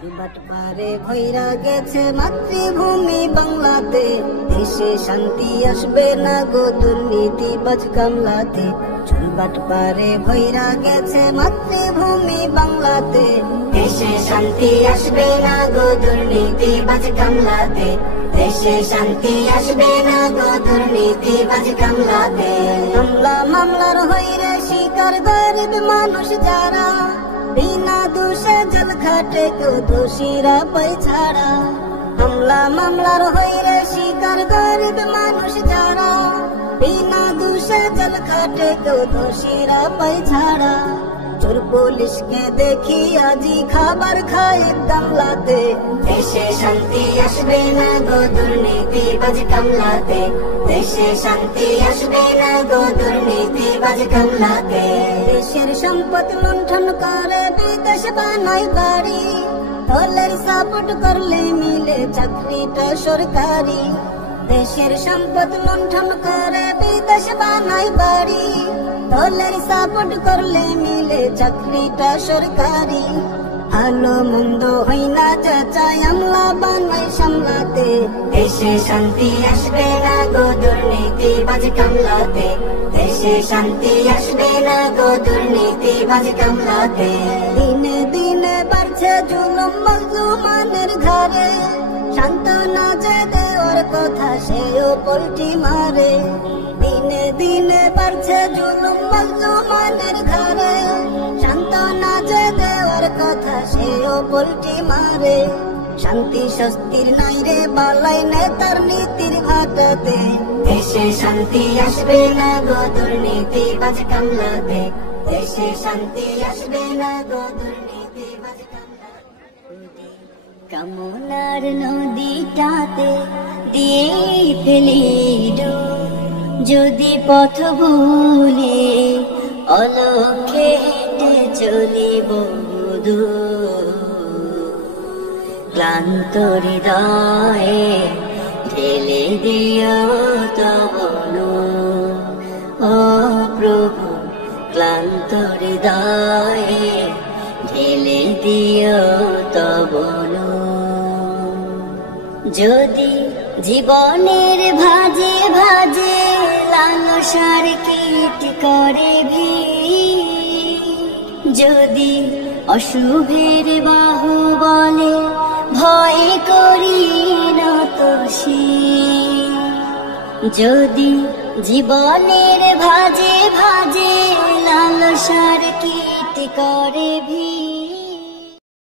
But পারে ভৈরা গেছে মাতৃভূমি বাংলাতে, দেশে শান্তি আসবে না গো দুর্নীতিবাজ কামলাতে। চুলবাট পারে ভৈরা গেছে মাতৃভূমি বাংলাতে, দেশে শান্তি আসবে না গো দুর্নীতিবাজ কামলাতে। দেশে শান্তি আসবে না গো দুর্নীতিবাজ কামলাতে। হামলা মামলার হইরে শিকার গরিব মানুষ যারা, বিনা দোষে জেল খাটে কেউ দোষীরা পাই ছাড়া। হামলা মামলার হইরে শিকার গরিব মানুষ যারা, বিনা দোষে জেল খাটে কেউ দোষীরা পাই ছাড়া। চোর পুলিশকে দেখি আজি খাবার খাই কামলাতে, দেশে শান্তি আসবে না গো দুর্নীতিবাজ কামলাতে। দেশে শান্তি আসবে না গো দুর্নীতিবাজ কামলাতে। দেশের সম্পদ লুণ্ঠন করে বিদেশ বানাই বাড়ি, দলের সাপোর্ট করলে মিলে চাকরিটা সরকারি। দেশের সম্পদ লুণ্ঠন করে বিদেশ বানাই বাড়ি, দলের সাপোর্ট করলে মিলে চাকরিটা সরকারি। ভালো মন্দ হই না যাচাই আমলা বানাই সামলাতে, দেশে শান্তি আসবে না গো দুর্নীতিবাজ কামলাতে। দেশে শান্তি আসবে না গো দুর্নীতিবাজ কামলাতে। দিনে দিনে বাড়ছে জুলুম মজলুমানের ঘরে, সান্ত্বনা যে দেওয়ার কথা সেও পল্টি মারে। দিনে দিনে বাড়ছে জুলুম মজলুমানের ঘরে, সান্ত্বনা যে দেওয়ার কথা সেও পল্টি মারে। শান্তি স্বস্তির নাই রে বালাই নেতার নীতির ঘাটাতে, দেশে শান্তি আসবে না গো দুর্নীতিবাজ কামলাতে। দেশে শান্তি আসবে না গো দুর্নীতিবাজ কামলাতে। কামনার নদীটাতে দিয়ে ফেলি ডুব, যদি পথ ভুলে অলক্ষে হেঁটে চলিব দূর। ক্লান্ত হৃদয়ে ঢেলে দিও তব নূর। ও প্রভু ক্লান্ত হৃদয়ে ঢেলে দিও তব নূর। যদি জীবনের ভাজে ভাজে লালসার কীট করে ভিড়, যদি অশুভের বাহু বলে ভয় করি নত শির। যদি জীবনের ভাজে ভাজে লালসার কীট করে ভিড়,